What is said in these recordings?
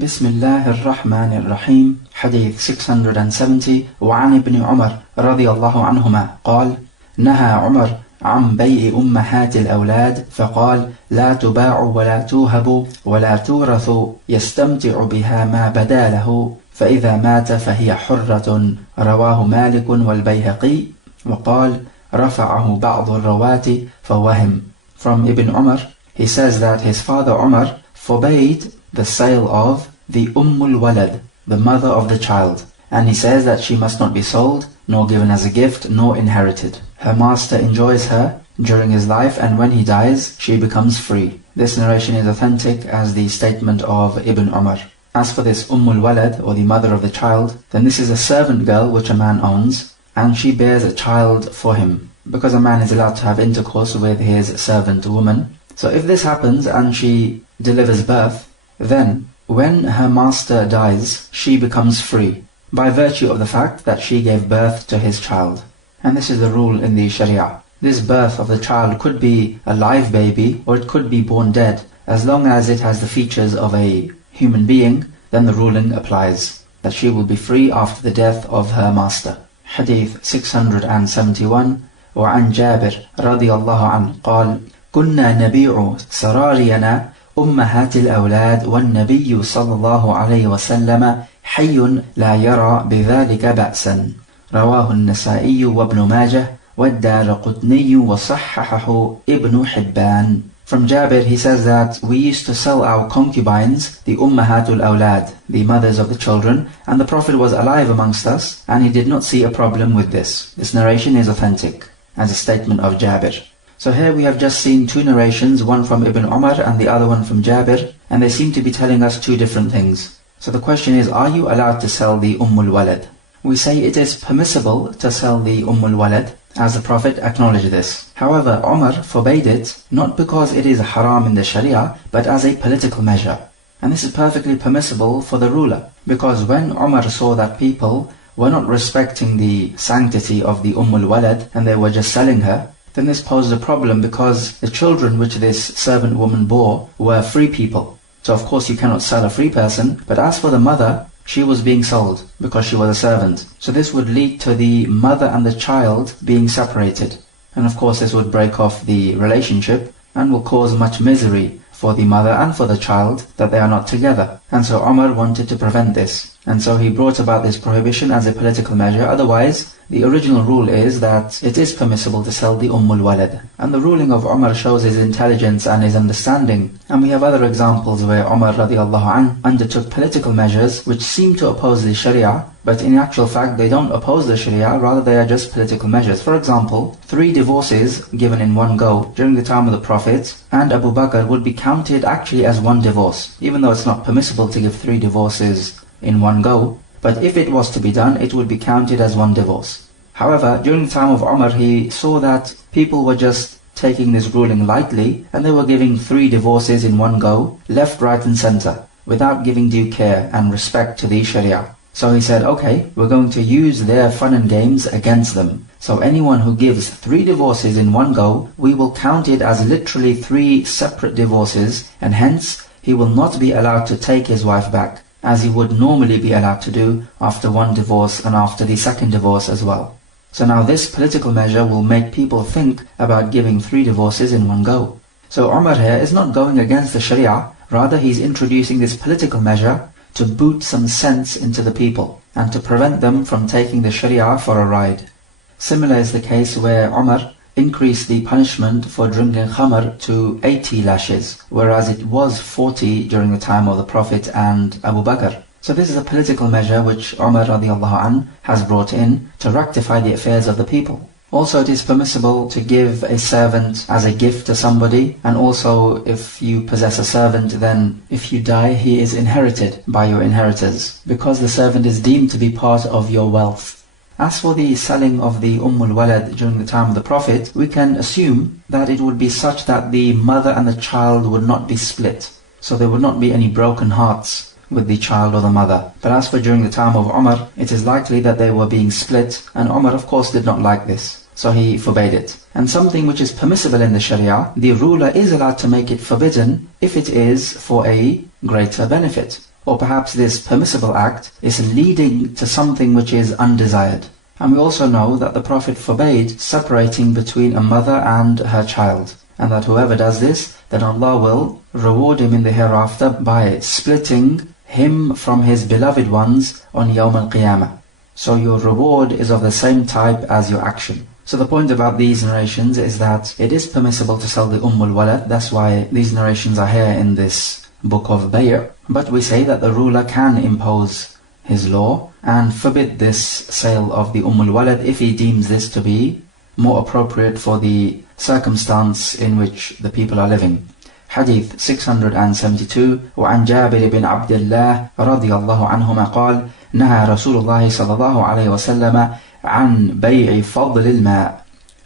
Bismillah ar-Rahman ar-Rahim. Hadith 670. وعن ابن عمر رضي الله عنهما قال: نهى عمر عن بيع أمهات الأولاد فقال: لا تباع ولا توهب ولا تورث يستمتع بها ما بدا له فإذا مات فهي حرة. رواه مالك والبيهقي. وقال: رفعه بعض الرواة فوهم. From Ibn Umar, he says that his father Umar forbade the sale of the Wallet, the mother of the child, and he says that she must not be sold, nor given as a gift, nor inherited. Her master enjoys her during his life, and when he dies, she becomes free. This narration is authentic as the statement of Ibn Umar. As for this Wallet, or the mother of the child, then this is a servant girl which a man owns, and she bears a child for him, because a man is allowed to have intercourse with his servant woman. So if this happens and she delivers birth, then when her master dies, she becomes free, by virtue of the fact that she gave birth to his child. And this is the rule in the Sharia. This birth of the child could be a live baby, or it could be born dead. As long as it has the features of a human being, then the ruling applies, that she will be free after the death of her master. Hadith 671. وعن جابر رضي الله عنه قال: كنا نبيع سرارينا أمهات الأولاد والنبي صلى الله عليه وسلم حي لا يرى بذلك بأسا. رواه النسائي وابن ماجه والدارقطني وصححه ابن حبان. From Jabir, he says that we used to sell our concubines, the Ummahatul Awlad, the mothers of the children, and the Prophet was alive amongst us, and he did not see a problem with this. This narration is authentic, as a statement of Jabir. So here we have just seen two narrations, one from Ibn Umar and the other one from Jabir, and they seem to be telling us two different things. So the question is, are you allowed to sell the Wallet? We say it is permissible to sell the Wallet, as the Prophet acknowledged this. However, Umar forbade it, not because it is haram in the Sharia, but as a political measure. And this is perfectly permissible for the ruler, because when Umar saw that people were not respecting the sanctity of the Wallet and they were just selling her, then this posed a problem, because the children which this servant woman bore were free people. So of course you cannot sell a free person, but as for the mother, she was being sold because she was a servant. So this would lead to the mother and the child being separated. And of course this would break off the relationship and will cause much misery for the mother and for the child that they are not together. And so Umar wanted to prevent this. And so he brought about this prohibition as a political measure. Otherwise, the original rule is that it is permissible to sell the Wallet. And the ruling of Umar shows his intelligence and his understanding. And we have other examples where Umar radiallahu anh undertook political measures which seem to oppose the Sharia, but in actual fact they don't oppose the Sharia, rather they are just political measures. For example, 3 divorces given in one go during the time of the Prophet and Abu Bakr would be counted actually as one divorce, even though it's not permissible to give 3 divorces in one go. But if it was to be done, it would be counted as one divorce. However, during the time of Umar, he saw that people were just taking this ruling lightly, and they were giving 3 divorces in one go, left, right and center, without giving due care and respect to the Sharia. So he said, okay, we're going to use their fun and games against them. So anyone who gives 3 divorces in one go, we will count it as literally 3 separate divorces, and hence he will not be allowed to take his wife back, as he would normally be allowed to do after 1 divorce and after the 2nd divorce as well. So now this political measure will make people think about giving 3 divorces in one go. So Umar here is not going against the Sharia, rather he's introducing this political measure to boot some sense into the people and to prevent them from taking the Sharia for a ride. Similar is the case where Umar increased the punishment for drinking khamr to 80 lashes, whereas it was 40 during the time of the Prophet and Abu Bakr. So this is a political measure which Umar radiallahu anh has brought in to rectify the affairs of the people. Also, it is permissible to give a servant as a gift to somebody, and also if you possess a servant, then if you die, he is inherited by your inheritors, because the servant is deemed to be part of your wealth. As for the selling of the Wallet during the time of the Prophet, we can assume that it would be such that the mother and the child would not be split. So there would not be any broken hearts with the child or the mother. But as for during the time of Umar, it is likely that they were being split, and Umar of course did not like this, so he forbade it. And something which is permissible in the Sharia, the ruler is allowed to make it forbidden if it is for a greater benefit. Or perhaps this permissible act is leading to something which is undesired. And we also know that the Prophet forbade separating between a mother and her child, and that whoever does this, then Allah will reward him in the hereafter by splitting him from his beloved ones on Yawm al-Qiyamah. So your reward is of the same type as your action. So the point about these narrations is that it is permissible to sell the Umm Wallet. That's why these narrations are here in this book of Bay'. But we say that the ruler can impose his law and forbid this sale of the Umm Wallet if he deems this to be more appropriate for the circumstance in which the people are living. Hadith 672 وعن جابر بن عبد الله رضي الله عنهما قال نهى رسول الله صلى الله عليه وسلم عن بيع فضل الماء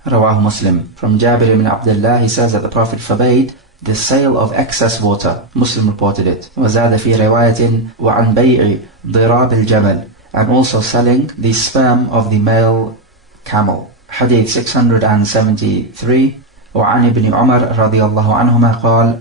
رواه Muslim. From Jabir ibn Abdullah, he says that the Prophet forbade the sale of excess water. Muslim reported it. وزاد في رواية وعن بيع ضراب الجمل, and also selling the sperm of the male camel. Hadith 673 وعن ابن عمر رضي الله عنهما قال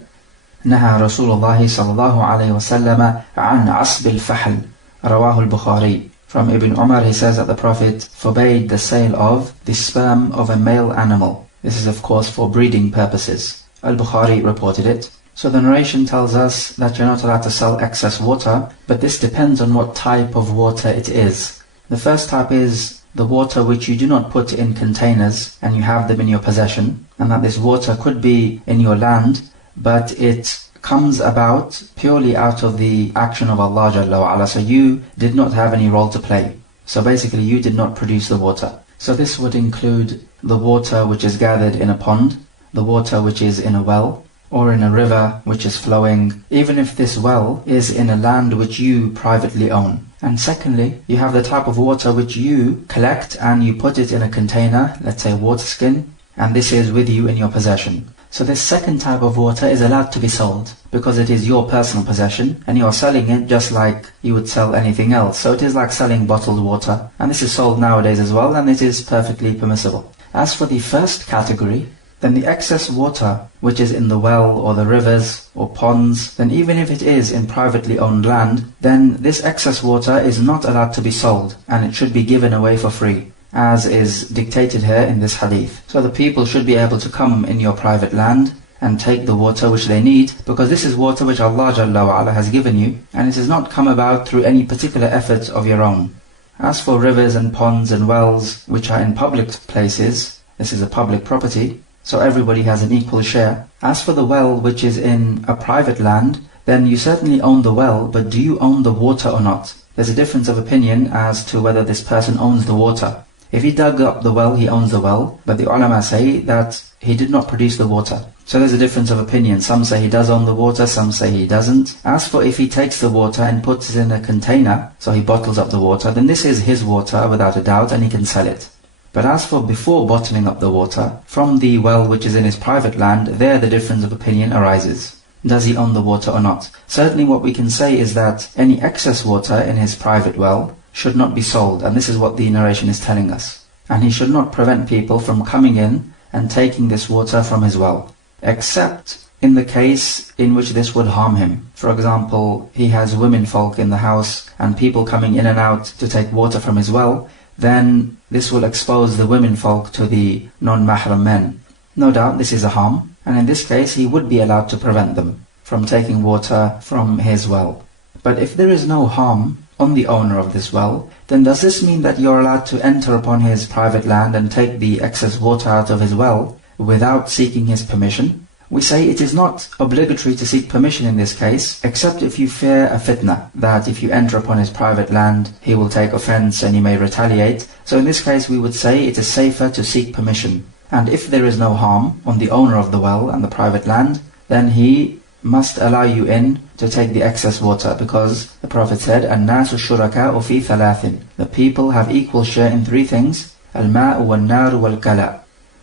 نهى رسول الله صلى الله عليه وسلم عن عصب الفحل رواه البخاري. From Ibn Umar, he says that the Prophet forbade the sale of the sperm of a male animal. This is of course for breeding purposes. Al-Bukhari reported it. So the narration tells us that you're not allowed to sell excess water, but this depends on what type of water it is. The first type is the water which you do not put in containers and you have them in your possession, and that this water could be in your land, but it comes about purely out of the action of Allah Jalla wa Ala. So you did not have any role to play. So basically you did not produce the water. So this would include the water which is gathered in a pond, the water which is in a well, or in a river which is flowing, even if this well is in a land which you privately own. And secondly, you have the type of water which you collect and you put it in a container, let's say a water skin, and this is with you in your possession. So this second type of water is allowed to be sold because it is your personal possession and you are selling it just like you would sell anything else. So it is like selling bottled water, and this is sold nowadays as well, and it is perfectly permissible. As for the first category, then the excess water which is in the well or the rivers or ponds, then even if it is in privately owned land, then this excess water is not allowed to be sold and it should be given away for free, as is dictated here in this hadith. So the people should be able to come in your private land and take the water which they need, because this is water which Allah Jalla wa Ala has given you, and it has not come about through any particular effort of your own. As for rivers and ponds and wells which are in public places, this is a public property, so everybody has an equal share. As for the well which is in a private land, then you certainly own the well, but do you own the water or not? There's a difference of opinion as to whether this person owns the water. If he dug up the well, he owns the well, but the ulama say that he did not produce the water. So there's a difference of opinion. Some say he does own the water, some say he doesn't. As for if he takes the water and puts it in a container, so he bottles up the water, then this is his water without a doubt and he can sell it. But as for before bottling up the water from the well which is in his private land, there the difference of opinion arises. Does he own the water or not? Certainly what we can say is that any excess water in his private well should not be sold, and this is what the narration is telling us. And he should not prevent people from coming in and taking this water from his well, except in the case in which this would harm him. For example, he has women folk in the house and people coming in and out to take water from his well, then this will expose the women folk to the non-mahram men. No doubt this is a harm, and in this case he would be allowed to prevent them from taking water from his well. But if there is no harm on the owner of this well, then does this mean that you're allowed to enter upon his private land and take the excess water out of his well without seeking his permission? We say it is not obligatory to seek permission in this case, except if you fear a fitna, that if you enter upon his private land, he will take offense and he may retaliate. So in this case we would say it is safer to seek permission. And if there is no harm on the owner of the well and the private land, then he must allow you in to take the excess water, because the Prophet said, النَّاسُ الشُّرَكَاءُ فِي ثَلَاثٍ. The people have equal share in three things: الْمَاءُ وَالنَّارُ وَالْكَلَأُ.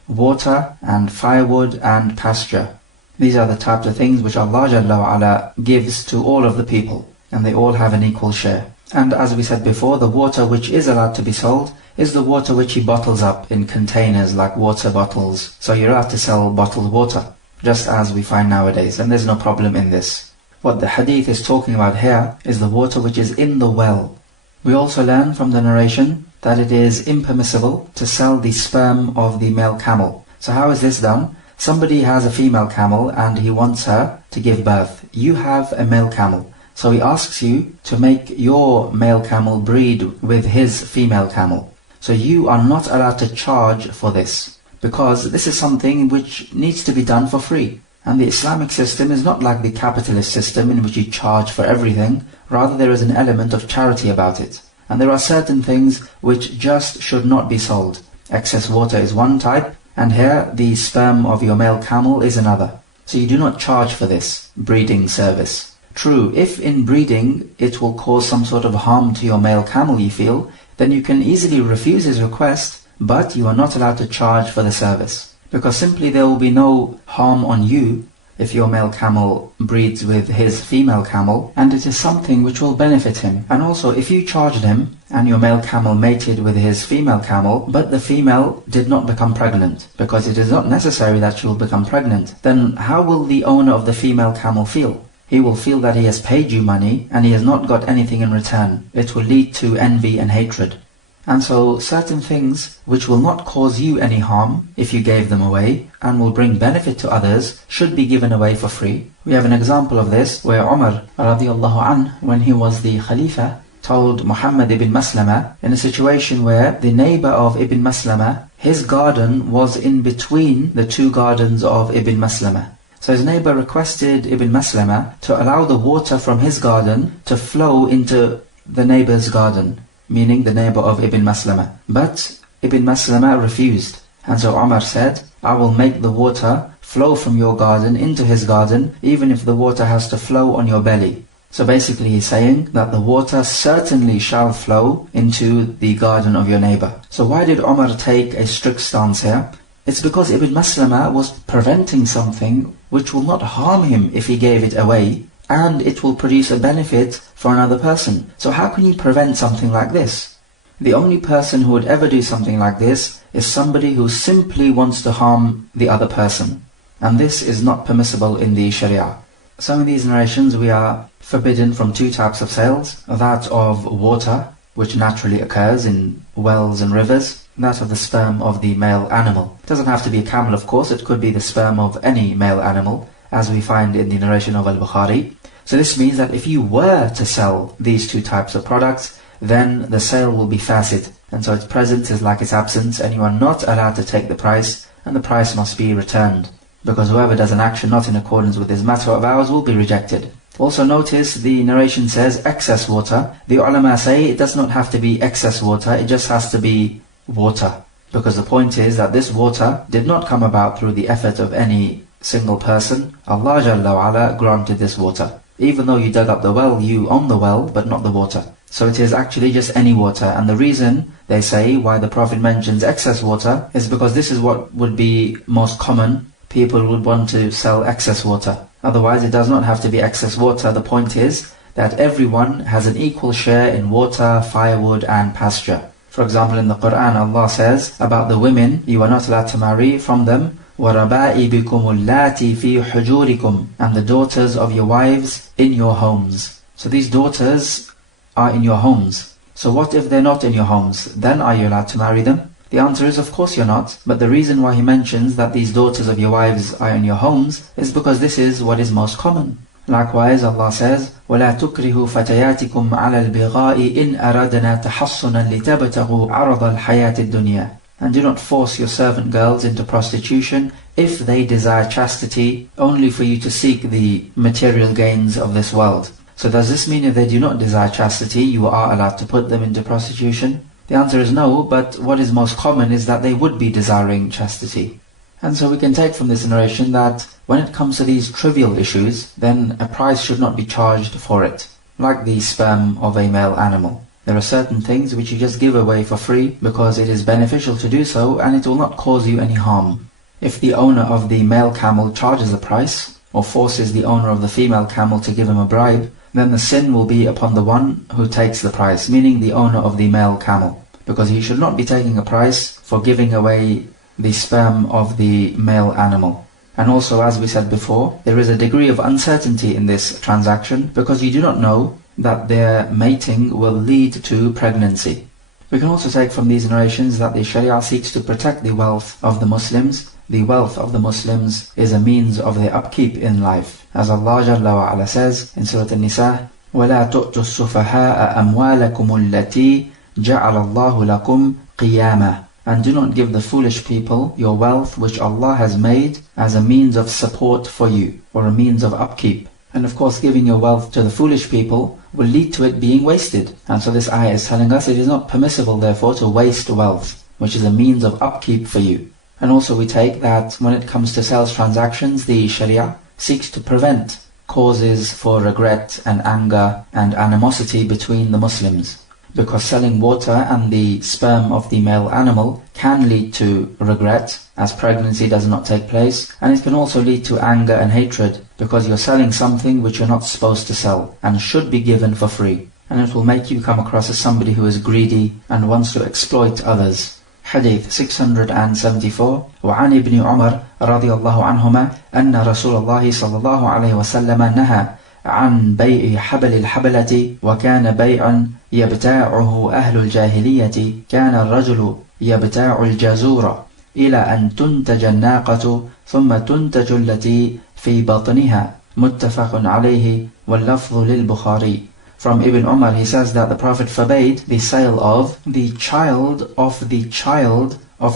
Water and firewood and pasture. These are the types of things which Allah Jalla wa Ala gives to all of the people, and they all have an equal share. And as we said before, the water which is allowed to be sold is the water which he bottles up in containers like water bottles. So you're allowed to sell bottled water, just as we find nowadays, and there's no problem in this. What the hadith is talking about here is the water which is in the well. We also learn from the narration that it is impermissible to sell the sperm of the male camel. So how is this done? Somebody has a female camel and he wants her to give birth. You have a male camel. So he asks you to make your male camel breed with his female camel. So you are not allowed to charge for this, because this is something which needs to be done for free. And the Islamic system is not like the capitalist system in which you charge for everything. Rather, there is an element of charity about it. And there are certain things which just should not be sold. Excess water is one type, and here the sperm of your male camel is another. So you do not charge for this breeding service. True, if in breeding it will cause some sort of harm to your male camel, you feel, then you can easily refuse his request, but you are not allowed to charge for the service. Because simply there will be no harm on you if your male camel breeds with his female camel, and it is something which will benefit him. And also, if you charged him and your male camel mated with his female camel, but the female did not become pregnant, because it is not necessary that she will become pregnant, then how will the owner of the female camel feel? He will feel that he has paid you money and he has not got anything in return. It will lead to envy and hatred. And so certain things which will not cause you any harm if you gave them away and will bring benefit to others should be given away for free. We have an example of this where Umar radiallahu anh, when he was the Khalifa, told Muhammad ibn Maslama in a situation where the neighbor of Ibn Maslama, his garden was in between the two gardens of Ibn Maslama. So his neighbor requested Ibn Maslama to allow the water from his garden to flow into the neighbor's garden, meaning the neighbor of Ibn Maslama. But Ibn Maslama refused. And so Umar said, I will make the water flow from your garden into his garden, even if the water has to flow on your belly. So basically he's saying that the water certainly shall flow into the garden of your neighbor. So why did Umar take a strict stance here? It's because Ibn Maslama was preventing something which will not harm him if he gave it away, and it will produce a benefit for another person. So how can you prevent something like this? The only person who would ever do something like this is somebody who simply wants to harm the other person. And this is not permissible in the Sharia. Some of these narrations we are forbidden from two types of sales. That of water, which naturally occurs in wells and rivers. That of the sperm of the male animal. It doesn't have to be a camel, of course. It could be the sperm of any male animal, as we find in the narration of Al-Bukhari. So this means that if you were to sell these two types of products, then the sale will be fasid. And so its presence is like its absence, and you are not allowed to take the price, and the price must be returned. Because whoever does an action not in accordance with this matter of ours will be rejected. Also notice the narration says excess water. The ulama say it does not have to be excess water, it just has to be water. Because the point is that this water did not come about through the effort of any single person. Allah Jalla wa Ala granted this water. Even though you dug up the well, you own the well, but not the water. So it is actually just any water. And the reason, they say, why the Prophet mentions excess water is because this is what would be most common. People would want to sell excess water. Otherwise, it does not have to be excess water. The point is that everyone has an equal share in water, firewood and pasture. For example, in the Quran, Allah says about the women, you are not allowed to marry from them. وَرَبَائِبِكُمُ اللَّاتِي فِي حُجُورِكُمْ, and the daughters of your wives in your homes. So these daughters are in your homes. So what if they're not in your homes? Then are you allowed to marry them? The answer is of course you're not. But the reason why he mentions that these daughters of your wives are in your homes is because this is what is most common. Likewise, Allah says, وَلَا تُكْرِهُ فَتَيَاتِكُمْ عَلَى الْبِغَاءِ إِنْ أَرَادَنَا تَحَصُّنًا لِتَبْتَغُوا عَرَضَ الْحَيَاةِ الدُّنْيَا. And do not force your servant girls into prostitution if they desire chastity only for you to seek the material gains of this world. So does this mean if they do not desire chastity, you are allowed to put them into prostitution? The answer is no, but what is most common is that they would be desiring chastity. And so we can take from this narration that when it comes to these trivial issues, then a price should not be charged for it, like the sperm of a male animal. There are certain things which you just give away for free because it is beneficial to do so and it will not cause you any harm. If the owner of the male camel charges a price, or forces the owner of the female camel to give him a bribe, then the sin will be upon the one who takes the price, meaning the owner of the male camel. Because he should not be taking a price for giving away the sperm of the male animal. And also, as we said before, there is a degree of uncertainty in this transaction because you do not know that their mating will lead to pregnancy. We can also take from these narrations that the Sharia seeks to protect the wealth of the Muslims. The wealth of the Muslims is a means of their upkeep in life. As Allah Jalla wa Ala says in Surah An-Nisa, وَلَا تُؤْتُوا السُّفَهَاءَ أَمْوَالَكُمُ الَّتِي جَعَلَ اللَّهُ لَكُمْ قِيَامًا. And do not give the foolish people your wealth which Allah has made as a means of support for you, or a means of upkeep. And of course, giving your wealth to the foolish people will lead to it being wasted. And so this ayah is telling us it is not permissible therefore to waste wealth, which is a means of upkeep for you. And also we take that when it comes to sales transactions, the Sharia seeks to prevent causes for regret and anger and animosity between the Muslims. Because selling water and the sperm of the male animal can lead to regret, as pregnancy does not take place, and it can also lead to anger and hatred, because you're selling something which you're not supposed to sell, and should be given for free. And it will make you come across as somebody who is greedy and wants to exploit others. Hadith 674 وعن ابن عمر رضي الله عنهما أن رسول الله صلى الله عليه وسلم نهى عن بيع حبل الحبلة وكان بيعا يبتاعه أهل الجاهلية. كان الرجل يبتاع الجزور إلى أن تنتج الناقة ثم تنتج التي في بطنها. متفق عليه واللفظ للبخاري. From Ibn Umar, he says that the Prophet forbade the sale of the child of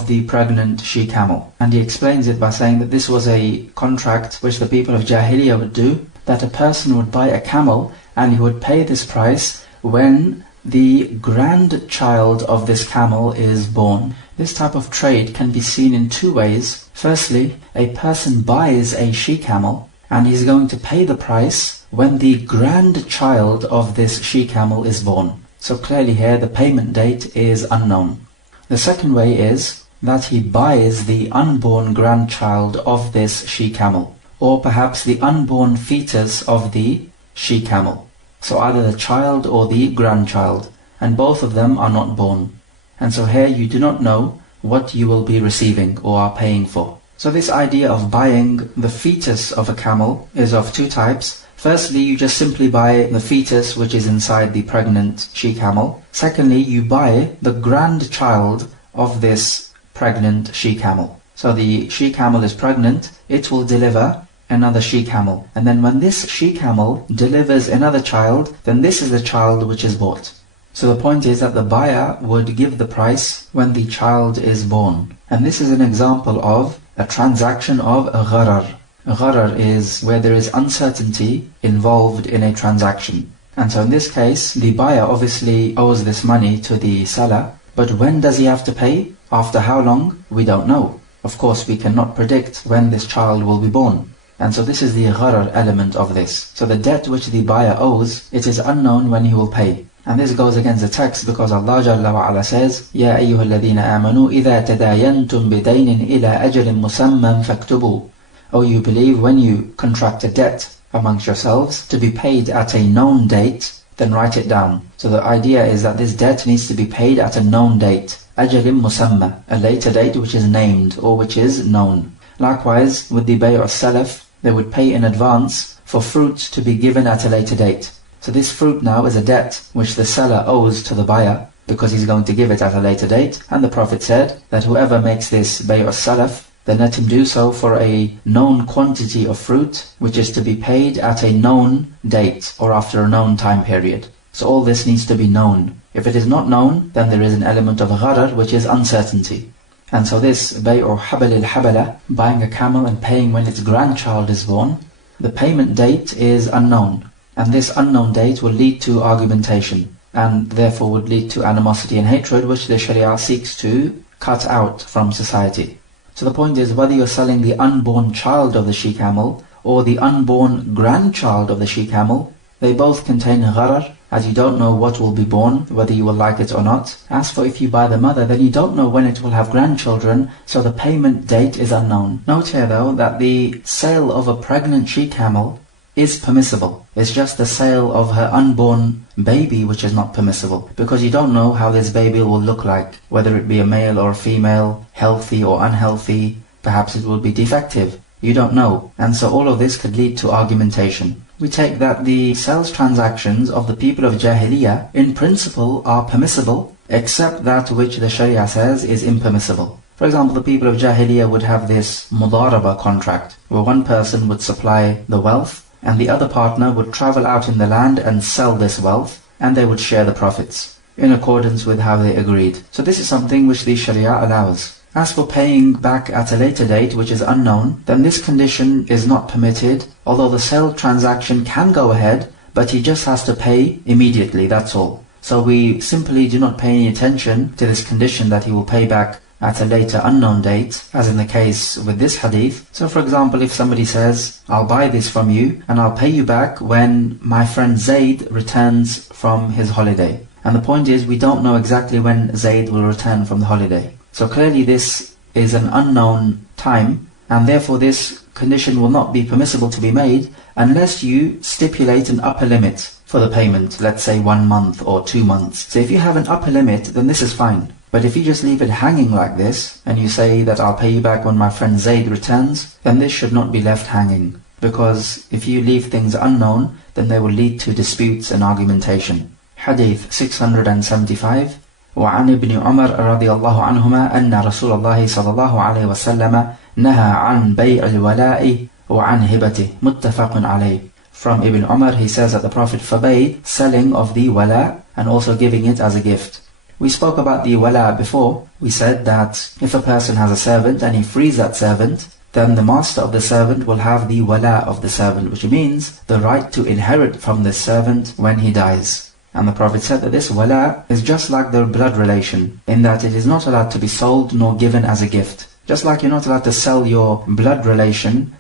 the pregnant she-camel. And he explains it by saying that this was a contract which the people of Jahiliyyah would do, that a person would buy a camel and he would pay this price when the grandchild of this camel is born. This type of trade can be seen in two ways. Firstly, a person buys a she-camel and he's going to pay the price when the grandchild of this she-camel is born. So clearly here the payment date is unknown. The second way is that he buys the unborn grandchild of this she-camel, or perhaps the unborn fetus of the she-camel. So either the child or the grandchild, and both of them are not born. And so here you do not know what you will be receiving or are paying for. So this idea of buying the fetus of a camel is of two types. Firstly, you just simply buy the fetus which is inside the pregnant she-camel. Secondly, you buy the grandchild of this pregnant she-camel. So the she-camel is pregnant, it will deliver another she-camel. And then when this she-camel delivers another child, then this is the child which is bought. So the point is that the buyer would give the price when the child is born. And this is an example of a transaction of gharar. Gharar is where there is uncertainty involved in a transaction. And so in this case, the buyer obviously owes this money to the seller, but when does he have to pay? After how long? We don't know. Of course, we cannot predict when this child will be born. And so this is the gharar element of this. So the debt which the buyer owes, it is unknown when he will pay. And this goes against the text because Allah Jalla wa Ala says, يَا أَيُّهَا الَّذِينَ آمَنُوا إِذَا تَدَايَنْتُمْ بِدَيْنٍ إِلَىٰ أَجَلٍ مُسَمًّى فَاكْتُبُوا. O you believe, when you contract a debt amongst yourselves to be paid at a known date, then write it down. So the idea is that this debt needs to be paid at a known date. أَجَلٍ مُسَمًّى, a later date which is named or which is known. Likewise, with the bay' salaf, they would pay in advance for fruit to be given at a later date. So this fruit now is a debt which the seller owes to the buyer because he's going to give it at a later date. And the Prophet said that whoever makes this bay' salaf, then let him do so for a known quantity of fruit, which is to be paid at a known date or after a known time period. So all this needs to be known. If it is not known, then there is an element of gharar, which is uncertainty. And so this bay' or habal al-habala, buying a camel and paying when its grandchild is born, the payment date is unknown. And this unknown date will lead to argumentation, and therefore would lead to animosity and hatred, which the Sharia seeks to cut out from society. So the point is, whether you're selling the unborn child of the she-camel or the unborn grandchild of the she-camel, they both contain gharar, as you don't know what will be born, whether you will like it or not. As for if you buy the mother, then you don't know when it will have grandchildren, so the payment date is unknown. Note here though that the sale of a pregnant she-camel is permissible. It's just the sale of her unborn baby which is not permissible, because you don't know how this baby will look like, whether it be a male or a female, healthy or unhealthy. Perhaps it will be defective. You don't know. And so all of this could lead to argumentation. We take that the sales transactions of the people of Jahiliyyah in principle are permissible, except that which the Sharia says is impermissible. For example, the people of Jahiliyyah would have this mudaraba contract, where one person would supply the wealth, and the other partner would travel out in the land and sell this wealth, and they would share the profits, in accordance with how they agreed. So this is something which the Sharia allows. As for paying back at a later date, which is unknown, then this condition is not permitted, although the sale transaction can go ahead, but he just has to pay immediately, that's all. So we simply do not pay any attention to this condition that he will pay back at a later unknown date, as in the case with this hadith. So for example, if somebody says, I'll buy this from you and I'll pay you back when my friend Zayd returns from his holiday. And the point is, we don't know exactly when Zayd will return from the holiday. So clearly this is an unknown time, and therefore this condition will not be permissible to be made unless you stipulate an upper limit for the payment, let's say 1 month or 2 months. So if you have an upper limit, then this is fine. But if you just leave it hanging like this, and you say that I'll pay you back when my friend Zayd returns, then this should not be left hanging. Because if you leave things unknown, then they will lead to disputes and argumentation. Hadith 675. وعن ابن عمر رضي الله عنهما أن رسول الله صلى الله عليه وسلم نهى عن بيع الولاء وعن هبته متفق عليه. From Ibn Umar, he says that the Prophet forbade selling of the wala and also giving it as a gift. We spoke about the wala before. We said that if a person has a servant and he frees that servant, then the master of the servant will have the wala of the servant, which means the right to inherit from this servant when he dies. And the Prophet said that this wala is just like the blood relation, in that it is not allowed to be sold nor given as a gift. Just like you're not allowed to sell your blood relation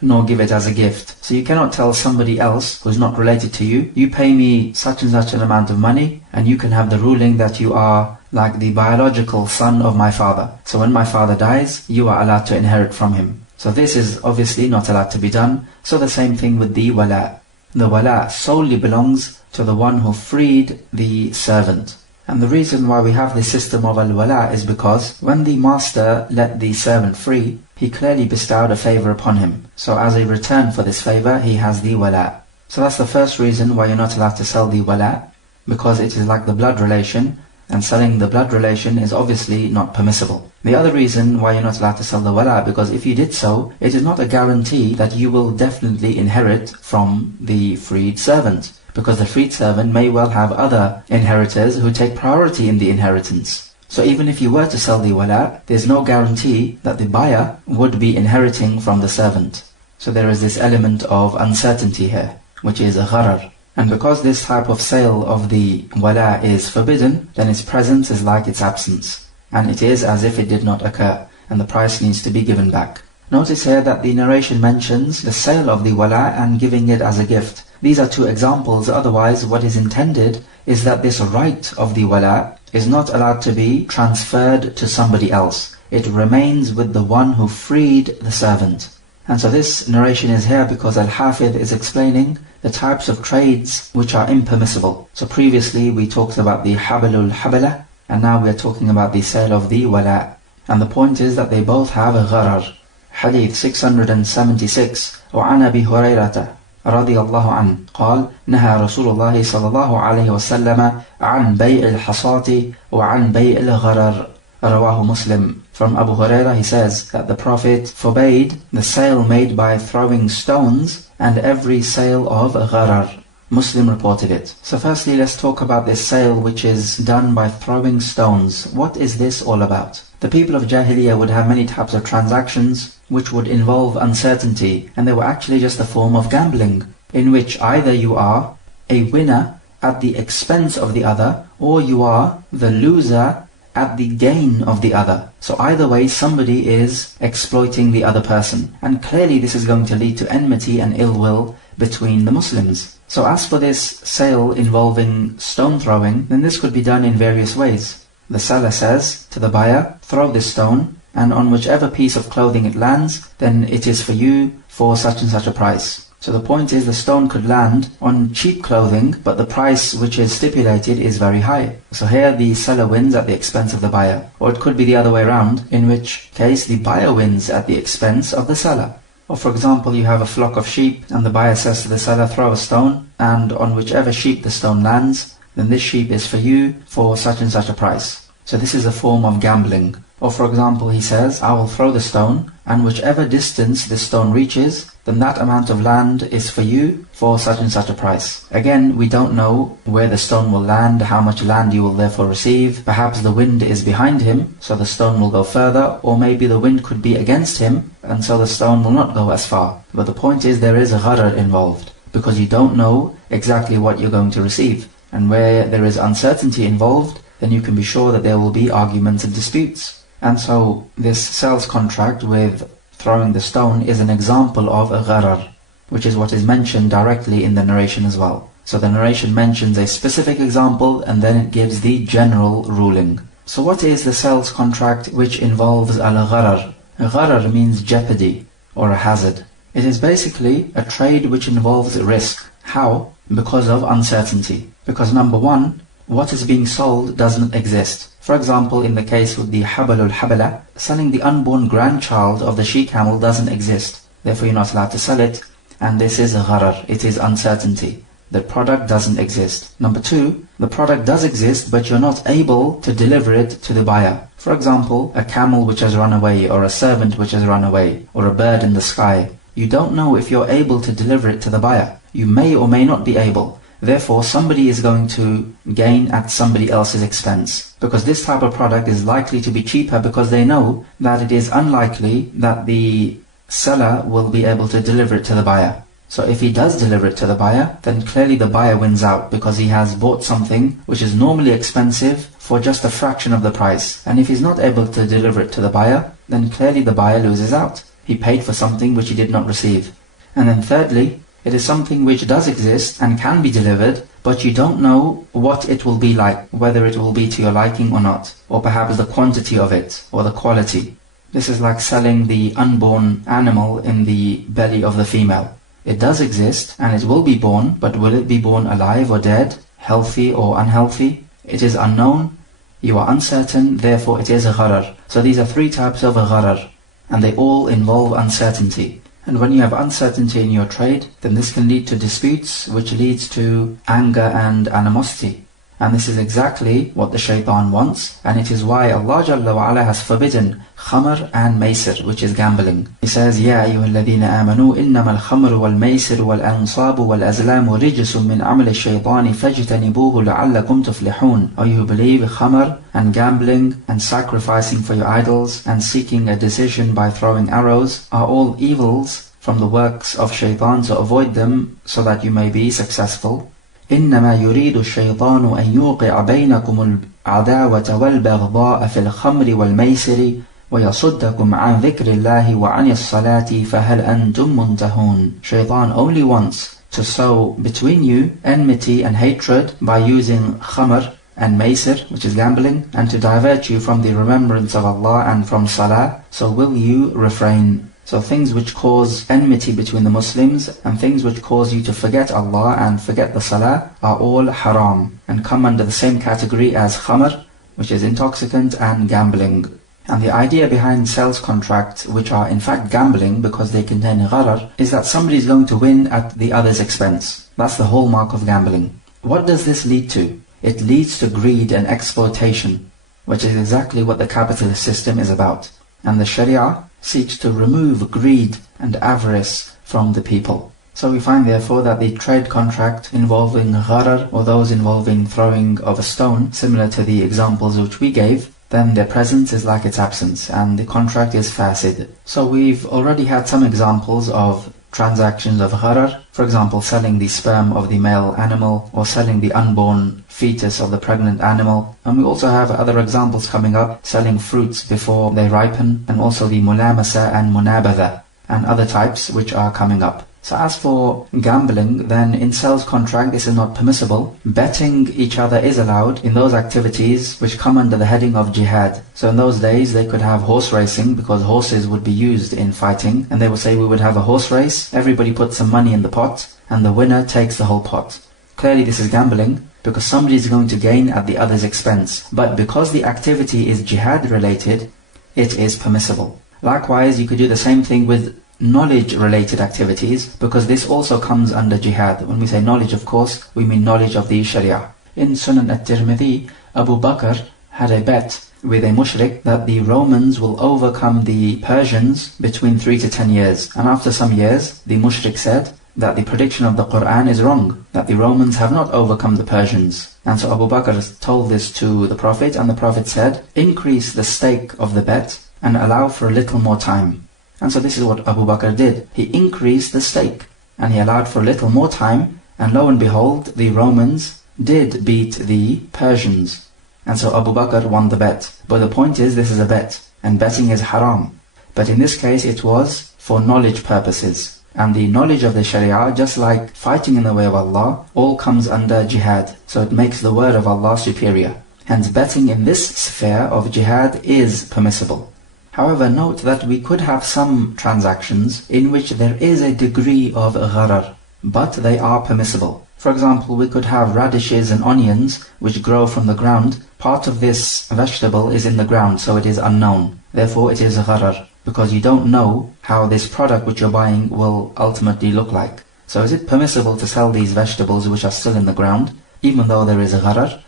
nor give it as a gift. So you cannot tell somebody else who's not related to you, you pay me such and such an amount of money, and you can have the ruling that you are like the biological son of my father. So when my father dies, you are allowed to inherit from him. So this is obviously not allowed to be done. So the same thing with the wala. The wala solely belongs to the one who freed the servant. And the reason why we have this system of al-wala is because when the master let the servant free, he clearly bestowed a favor upon him. So as a return for this favor, he has the wala. So that's the first reason why you're not allowed to sell the wala, because it is like the blood relation, and selling the blood relation is obviously not permissible. The other reason why you're not allowed to sell the wala, because if you did so, it is not a guarantee that you will definitely inherit from the freed servant, because the freed servant may well have other inheritors who take priority in the inheritance. So even if you were to sell the wala, there's no guarantee that the buyer would be inheriting from the servant. So there is this element of uncertainty here, which is a gharar. And because this type of sale of the wala is forbidden, then its presence is like its absence. And it is as if it did not occur, and the price needs to be given back. Notice here that the narration mentions the sale of the wala and giving it as a gift. These are two examples, otherwise what is intended is that this right of the wala is not allowed to be transferred to somebody else. It remains with the one who freed the servant. And so this narration is here because Al-Hafidh is explaining the types of trades which are impermissible. So previously we talked about the habalul habala, and now we are talking about the sale of the wala. And the point is that they both have a gharar. Hadith 676. وعن أبي هريرة رضي الله عنه قال نهى رسول الله صلى الله عليه وسلم عن بيع الحصاة وعن بيع الغرر. Rawahu Muslim. From Abu Hurairah, he says that the Prophet forbade the sale made by throwing stones and every sale of gharar. Muslim reported it. So firstly, let's talk about this sale which is done by throwing stones. What is this all about? The people of Jahiliyyah would have many types of transactions which would involve uncertainty, and they were actually just a form of gambling, in which either you are a winner at the expense of the other, or you are the loser at the gain of the other. So either way, somebody is exploiting the other person. And clearly this is going to lead to enmity and ill will between the Muslims. So as for this sale involving stone throwing, then this could be done in various ways. The seller says to the buyer, throw this stone, and on whichever piece of clothing it lands, then it is for you for such and such a price. So the point is, the stone could land on cheap clothing, but the price which is stipulated is very high. So here the seller wins at the expense of the buyer. Or it could be the other way around, in which case the buyer wins at the expense of the seller. Or for example, you have a flock of sheep and the buyer says to the seller, throw a stone, and on whichever sheep the stone lands, then this sheep is for you for such and such a price. So this is a form of gambling. Or for example, he says, I will throw the stone, and whichever distance this stone reaches, then that amount of land is for you for such and such a price. Again, we don't know where the stone will land, how much land you will therefore receive. Perhaps the wind is behind him, so the stone will go further, or maybe the wind could be against him, and so the stone will not go as far. But the point is, there is a gharar involved, because you don't know exactly what you're going to receive. And where there is uncertainty involved, then you can be sure that there will be arguments and disputes. And so this sales contract with throwing the stone is an example of a gharar, which is what is mentioned directly in the narration as well. So the narration mentions a specific example and then it gives the general ruling. So what is the sales contract which involves al-gharar? Gharar means jeopardy or a hazard. It is basically a trade which involves risk. How? Because of uncertainty. Because number one, what is being sold doesn't exist. For example, in the case with the habalul habala, selling the unborn grandchild of the she-camel doesn't exist. Therefore you're not allowed to sell it, and this is a gharar, it is uncertainty. The product doesn't exist. Number two, the product does exist, but you're not able to deliver it to the buyer. For example, a camel which has run away, or a servant which has run away, or a bird in the sky. You don't know if you're able to deliver it to the buyer. You may or may not be able. Therefore, somebody is going to gain at somebody else's expense. Because this type of product is likely to be cheaper because they know that it is unlikely that the seller will be able to deliver it to the buyer. So if he does deliver it to the buyer, then clearly the buyer wins out because he has bought something which is normally expensive for just a fraction of the price. And if he's not able to deliver it to the buyer, then clearly the buyer loses out. He paid for something which he did not receive. And then thirdly, it is something which does exist and can be delivered, but you don't know what it will be like, whether it will be to your liking or not, or perhaps the quantity of it, or the quality. This is like selling the unborn animal in the belly of the female. It does exist, and it will be born, but will it be born alive or dead, healthy or unhealthy? It is unknown, you are uncertain, therefore it is a gharar. So these are three types of a gharar, and they all involve uncertainty. And when you have uncertainty in your trade, then this can lead to disputes, which leads to anger and animosity. And this is exactly what the shaitan wants, and it is why Allah Jalla wa Ala has forbidden khamr and maisir, which is gambling. He says, Ya ayyuhalladhina amanu innama al-khamru wal-maisir wal-ansabu wal-azlamu rijsun min amal al-shaytani fajtanibuhu la'allakum tuflihun. O you who believe, khamr and gambling and sacrificing for your idols and seeking a decision by throwing arrows are all evils from the works of shaitan, so avoid them so that you may be successful. إنما يريد الشيطان أن يوقع بينكم العداوة والبغضاء في الخمر والميسر ويصدكم عن ذكر الله وعن الصلاة فهل أنتم منتهون. Shaitan only wants to sow between you enmity and hatred by using khamr and maisir, which is gambling, and to divert you from the remembrance of Allah and from salah. So will you refrain? So things which cause enmity between the Muslims and things which cause you to forget Allah and forget the salah are all haram and come under the same category as khamr, which is intoxicant, and gambling. And the idea behind sales contracts, which are in fact gambling because they contain gharar, is that somebody is going to win at the other's expense. That's the hallmark of gambling. What does this lead to? It leads to greed and exploitation, which is exactly what the capitalist system is about. And the Sharia seeks to remove greed and avarice from the people. So we find therefore that the trade contract involving gharar, or those involving throwing of a stone, similar to the examples which we gave, then their presence is like its absence, and the contract is fasid. So we've already had some examples of transactions of gharar, for example selling the sperm of the male animal, or selling the unborn fetus of the pregnant animal. And we also have other examples coming up, selling fruits before they ripen, and also the mulamasa and munabadha, and other types which are coming up. So as for gambling, then in sales contract this is not permissible. Betting each other is allowed in those activities which come under the heading of jihad. So in those days they could have horse racing because horses would be used in fighting, and they would say we would have a horse race, everybody puts some money in the pot, and the winner takes the whole pot. Clearly this is gambling because somebody is going to gain at the other's expense. But because the activity is jihad related, it is permissible. Likewise, you could do the same thing with knowledge-related activities, because this also comes under jihad. When we say knowledge, of course, we mean knowledge of the Sharia. In Sunan at-Tirmidhi, Abu Bakr had a bet with a mushrik that the Romans will overcome the Persians between 3 to 10 years. And after some years, the mushrik said that the prediction of the Quran is wrong, that the Romans have not overcome the Persians. And so Abu Bakr told this to the Prophet, and the Prophet said, increase the stake of the bet and allow for a little more time. And so this is what Abu Bakr did. He increased the stake and he allowed for a little more time, and lo and behold, the Romans did beat the Persians. And so Abu Bakr won the bet. But the point is, this is a bet, and betting is haram. But in this case it was for knowledge purposes. And the knowledge of the Sharia, just like fighting in the way of Allah, all comes under jihad. So it makes the word of Allah superior. Hence betting in this sphere of jihad is permissible. However, note that we could have some transactions in which there is a degree of gharar, but they are permissible. For example, we could have radishes and onions which grow from the ground. Part of this vegetable is in the ground, so it is unknown. Therefore it is gharar, because you don't know how this product which you're buying will ultimately look like. So is it permissible to sell these vegetables which are still in the ground, even though there is a gharar?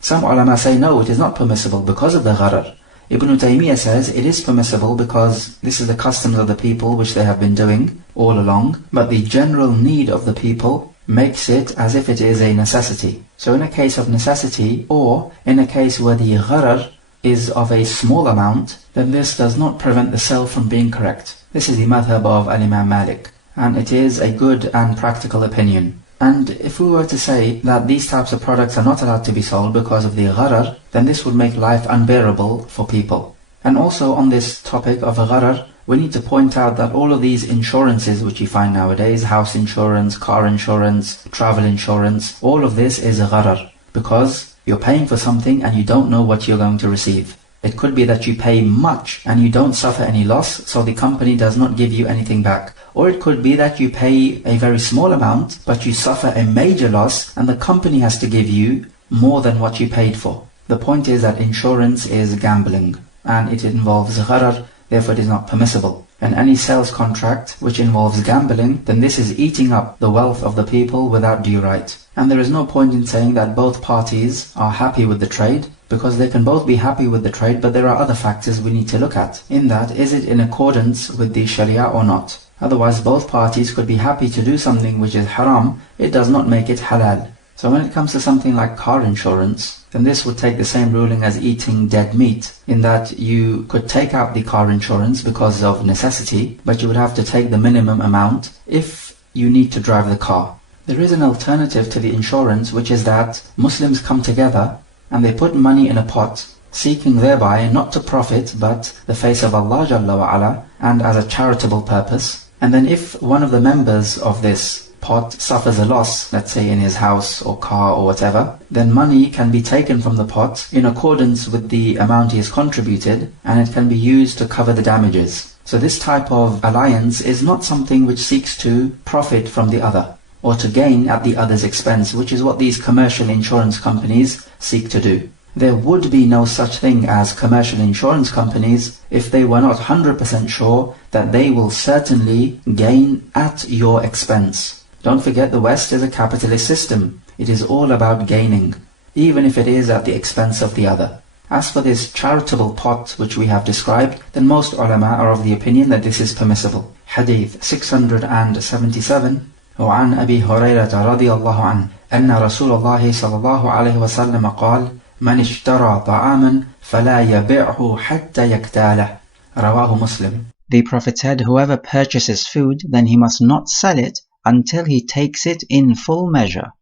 Some ulama say no, it is not permissible because of the gharar. Ibn Taymiyyah says it is permissible because this is the customs of the people which they have been doing all along, but the general need of the people makes it as if it is a necessity. So in a case of necessity, or in a case where the gharar is of a small amount, then this does not prevent the sale from being correct. This is the madhab of Al-Imam Malik, and it is a good and practical opinion. And if we were to say that these types of products are not allowed to be sold because of the gharar, then this would make life unbearable for people. And also on this topic of gharar, we need to point out that all of these insurances which you find nowadays, house insurance, car insurance, travel insurance, all of this is gharar, because you're paying for something and you don't know what you're going to receive. It could be that you pay much and you don't suffer any loss, so the company does not give you anything back. Or it could be that you pay a very small amount, but you suffer a major loss and the company has to give you more than what you paid for. The point is that insurance is gambling and it involves gharar, therefore it is not permissible. And any sales contract which involves gambling, then this is eating up the wealth of the people without due right. And there is no point in saying that both parties are happy with the trade, because they can both be happy with the trade, but there are other factors we need to look at. In that, is it in accordance with the Sharia or not? Otherwise, both parties could be happy to do something which is haram. It does not make it halal. So when it comes to something like car insurance, then this would take the same ruling as eating dead meat, in that you could take out the car insurance because of necessity, but you would have to take the minimum amount if you need to drive the car. There is an alternative to the insurance, which is that Muslims come together and they put money in a pot, seeking thereby not to profit but the face of Allah Jalla wa Ala, and as a charitable purpose. And then if one of the members of this pot suffers a loss, let's say in his house or car or whatever, then money can be taken from the pot in accordance with the amount he has contributed, and it can be used to cover the damages. So this type of alliance is not something which seeks to profit from the other, or to gain at the other's expense, which is what these commercial insurance companies seek to do. There would be no such thing as commercial insurance companies if they were not 100% sure that they will certainly gain at your expense. Don't forget, the West is a capitalist system. It is all about gaining, even if it is at the expense of the other. As for this charitable pot which we have described, then most ulama are of the opinion that this is permissible. Hadith 677. وعن أبي هريرة رضي الله عنه أن رسول الله صلى الله عليه وسلم قال من اشترى طعاما فلا يبيعه حتى يكتاله. رواه مسلم. The Prophet said, whoever purchases food, then he must not sell it until he takes it in full measure.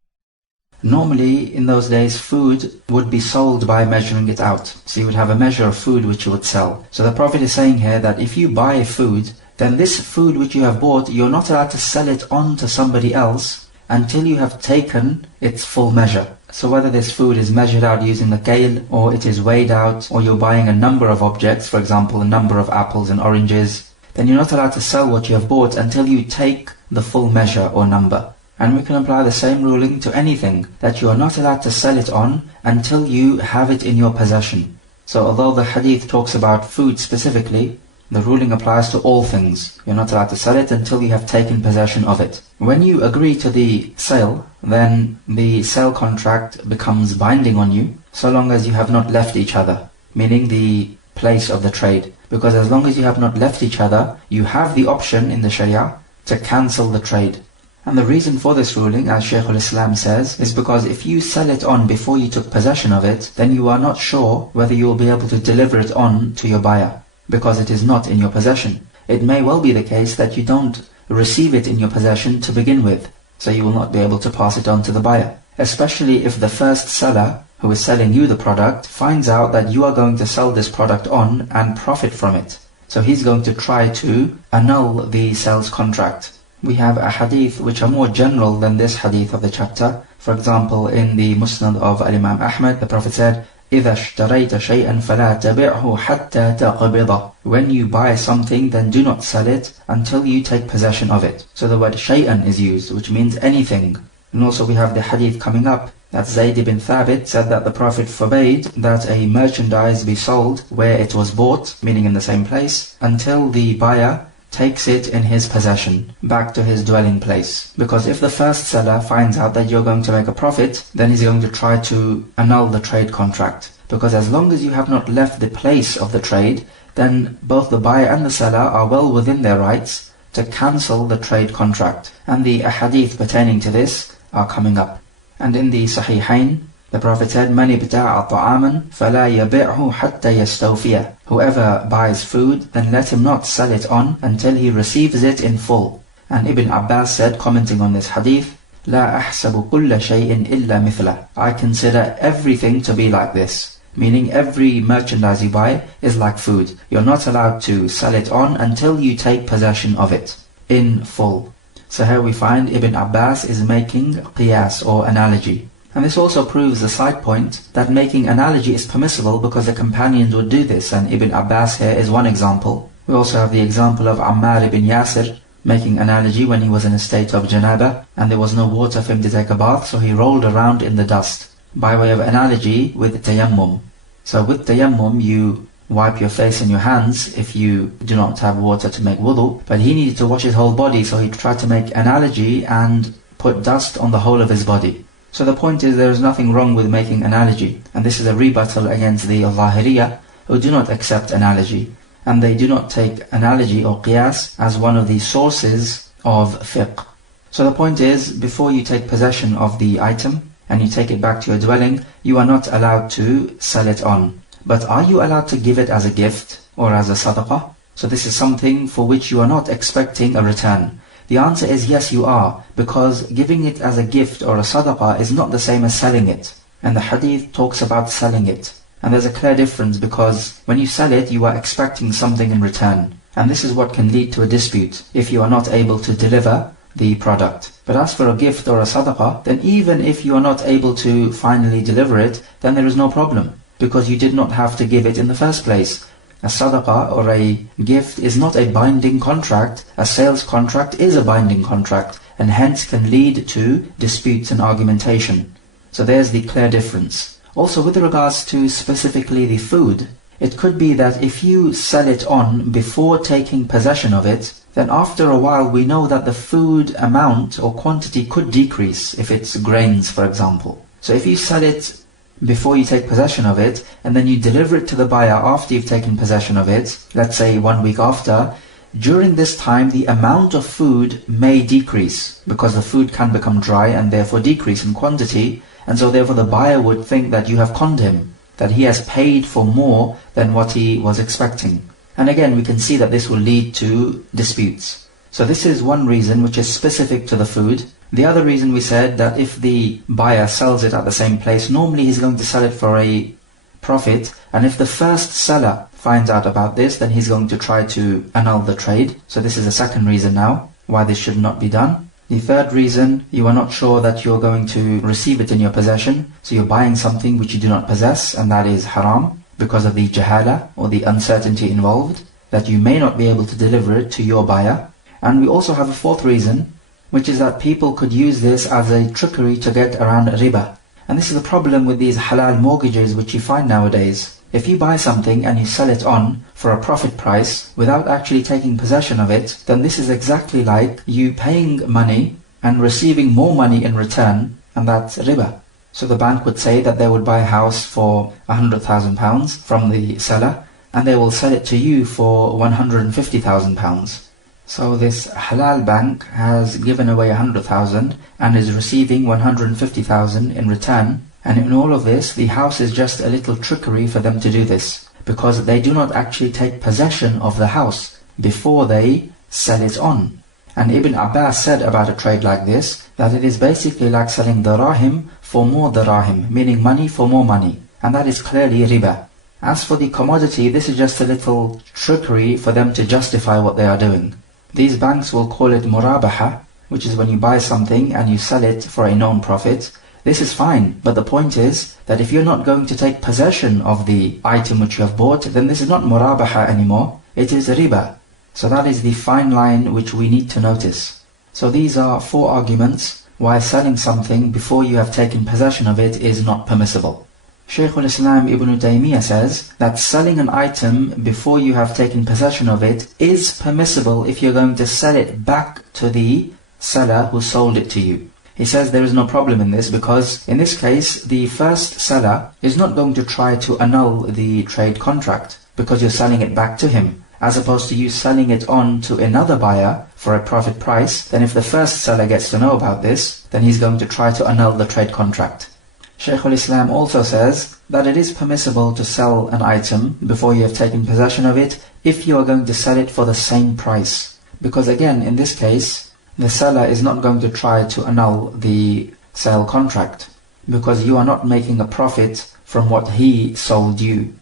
Normally, in those days, food would be sold by measuring it out. So you would have a measure of food which you would sell. So the Prophet is saying here that if you buy food, then this food which you have bought, you're not allowed to sell it on to somebody else until you have taken its full measure. So whether this food is measured out using the kale, or it is weighed out, or you're buying a number of objects, for example, a number of apples and oranges, then you're not allowed to sell what you have bought until you take the full measure or number. And we can apply the same ruling to anything, that you are not allowed to sell it on until you have it in your possession. So although the hadith talks about food specifically, The ruling applies to all things. You're not allowed to sell it until you have taken possession of it. When you agree to the sale, then the sale contract becomes binding on you, so long as you have not left each other, meaning the place of the trade. Because as long as you have not left each other, you have the option in the Sharia to cancel the trade. And the reason for this ruling, as Shaykh al-Islam says, is because if you sell it on before you took possession of it, then you are not sure whether you will be able to deliver it on to your buyer, because it is not in your possession. It may well be the case that you don't receive it in your possession to begin with, so you will not be able to pass it on to the buyer. Especially if the first seller, who is selling you the product, finds out that you are going to sell this product on and profit from it. So he's going to try to annul the sales contract. We have a hadith which are more general than this hadith of the chapter. For example, in the Musnad of Imam Ahmad, the Prophet said, إِذَا اشْتَرَيْتَ شَيْئًا فَلَا تَبِعْهُ حَتَّى تَقْبِضَهُ. When you buy something, then do not sell it until you take possession of it. So the word shay'an is used, which means anything. And also we have the hadith coming up that Zayd ibn Thabit said that the Prophet forbade that a merchandise be sold where it was bought, meaning in the same place, until the buyer takes it in his possession, back to his dwelling place. Because if the first seller finds out that you're going to make a profit, then he's going to try to annul the trade contract. Because as long as you have not left the place of the trade, then both the buyer and the seller are well within their rights to cancel the trade contract. And the ahadith pertaining to this are coming up. And in the Sahihain, the Prophet said, مَنِ ابْتَاعَ طَعَامًا فَلَا يَبِعْهُ حَتَّى يَسْتَوْفِيَهُ. Whoever buys food, then let him not sell it on until he receives it in full. And Ibn Abbas said, commenting on this hadith, لَا أَحْسَبُ كُلَّ شَيْءٍ إِلَّا مِثْلَهُ. I consider everything to be like this. Meaning every merchandise you buy is like food. You're not allowed to sell it on until you take possession of it in full. So here we find Ibn Abbas is making qiyas or analogy. And this also proves the side point that making analogy is permissible because the companions would do this, and Ibn Abbas here is one example. We also have the example of Ammar ibn Yasir making analogy when he was in a state of janaba and there was no water for him to take a bath, so he rolled around in the dust, by way of analogy with tayammum. So with tayammum you wipe your face and your hands if you do not have water to make wudu, but he needed to wash his whole body, so he tried to make analogy and put dust on the whole of his body. So the point is, there is nothing wrong with making analogy, and this is a rebuttal against the Zahiriyya who do not accept analogy, and they do not take analogy or qiyas as one of the sources of fiqh. So the point is, before you take possession of the item and you take it back to your dwelling, you are not allowed to sell it on. But are you allowed to give it as a gift or as a sadaqah? So this is something for which you are not expecting a return. The answer is yes, you are, because giving it as a gift or a sadaqah is not the same as selling it. And the hadith talks about selling it. And there's a clear difference, because when you sell it, you are expecting something in return. And this is what can lead to a dispute if you are not able to deliver the product. But as for a gift or a sadaqah, then even if you are not able to finally deliver it, then there is no problem, because you did not have to give it in the first place. A sadaqah or a gift is not a binding contract. A sales contract is a binding contract, and hence can lead to disputes and argumentation. So there's the clear difference. Also, with regards to specifically the food, it could be that if you sell it on before taking possession of it, then after a while we know that the food amount or quantity could decrease if it's grains, for example. So if you sell it before you take possession of it, and then you deliver it to the buyer after you've taken possession of it, let's say 1 week after, during this time the amount of food may decrease, because the food can become dry and therefore decrease in quantity, and so therefore the buyer would think that you have conned him, that he has paid for more than what he was expecting. And again, we can see that this will lead to disputes. So this is one reason which is specific to the food. The other reason, we said that if the buyer sells it at the same place, normally he's going to sell it for a profit, and if the first seller finds out about this, then he's going to try to annul the trade. So this is the second reason now why this should not be done. The third reason, you are not sure that you're going to receive it in your possession, so you're buying something which you do not possess, and that is haram, because of the jahala or the uncertainty involved, that you may not be able to deliver it to your buyer. And we also have a fourth reason, which is that people could use this as a trickery to get around riba. And this is the problem with these halal mortgages which you find nowadays. If you buy something and you sell it on for a profit price without actually taking possession of it, then this is exactly like you paying money and receiving more money in return, and that's riba. So the bank would say that they would buy a house for £100,000 from the seller, and they will sell it to you for £150,000. So this halal bank has given away 100,000 and is receiving 150,000 in return. And in all of this, the house is just a little trickery for them to do this, because they do not actually take possession of the house before they sell it on. And Ibn Abbas said about a trade like this, that it is basically like selling dirahim for more dirahim, meaning money for more money. And that is clearly riba. As for the commodity, this is just a little trickery for them to justify what they are doing. These banks will call it murabaha, which is when you buy something and you sell it for a known profit. This is fine, but the point is that if you're not going to take possession of the item which you have bought, then this is not murabaha anymore, it is riba. So that is the fine line which we need to notice. So these are 4 arguments why selling something before you have taken possession of it is not permissible. Shaykh al-Islam Ibn Taymiyyah says that selling an item before you have taken possession of it is permissible if you're going to sell it back to the seller who sold it to you. He says there is no problem in this, because in this case the first seller is not going to try to annul the trade contract because you're selling it back to him, as opposed to you selling it on to another buyer for a profit price. Then if the first seller gets to know about this, then he's going to try to annul the trade contract. Shaykh al-Islam also says that it is permissible to sell an item before you have taken possession of it if you are going to sell it for the same price. Because again, in this case, the seller is not going to try to annul the sale contract, because you are not making a profit from what he sold you.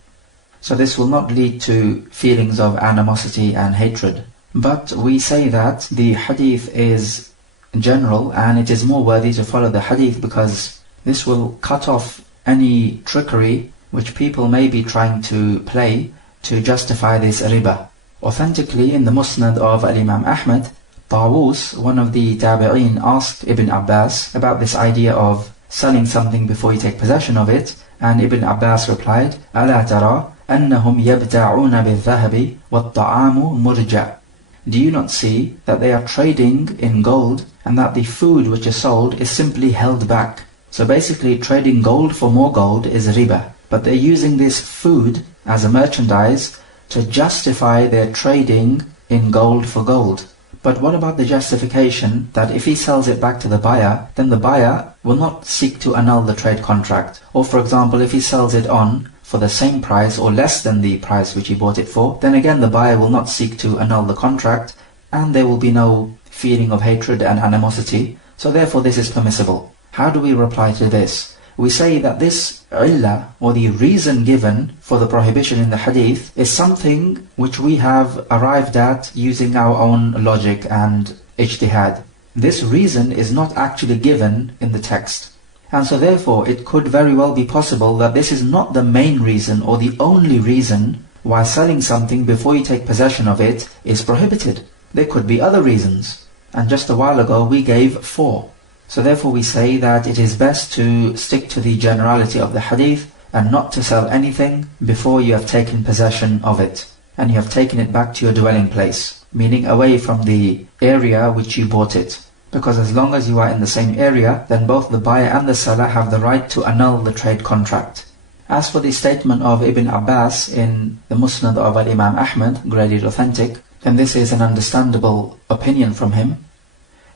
So this will not lead to feelings of animosity and hatred. But we say that the hadith is general, and it is more worthy to follow the hadith, because this will cut off any trickery which people may be trying to play to justify this riba. Authentically, in the Musnad of Imam Ahmad, Tawus, one of the Tabi'een, asked Ibn Abbas about this idea of selling something before you take possession of it, and Ibn Abbas replied, أَلَا تَرَى أَنَّهُمْ يَبْتَعُونَ بِالذَّهَبِ وَالطَّعَامُ مُرْجَعٌ. Do you not see that they are trading in gold, and that the food which is sold is simply held back? So basically, trading gold for more gold is riba, but they're using this food as a merchandise to justify their trading in gold for gold. But what about the justification that if he sells it back to the buyer, then the buyer will not seek to annul the trade contract? Or for example, if he sells it on for the same price or less than the price which he bought it for, then again the buyer will not seek to annul the contract, and there will be no feeling of hatred and animosity. So therefore this is permissible. How do we reply to this? We say that this illah, or the reason given for the prohibition in the hadith, is something which we have arrived at using our own logic and ijtihad. This reason is not actually given in the text. And so therefore it could very well be possible that this is not the main reason or the only reason why selling something before you take possession of it is prohibited. There could be other reasons. And just a while ago we gave 4. So therefore we say that it is best to stick to the generality of the hadith and not to sell anything before you have taken possession of it and you have taken it back to your dwelling place, meaning away from the area which you bought it. Because as long as you are in the same area, then both the buyer and the seller have the right to annul the trade contract. As for the statement of Ibn Abbas in the Musnad of Imam Ahmad, graded authentic, then this is an understandable opinion from him.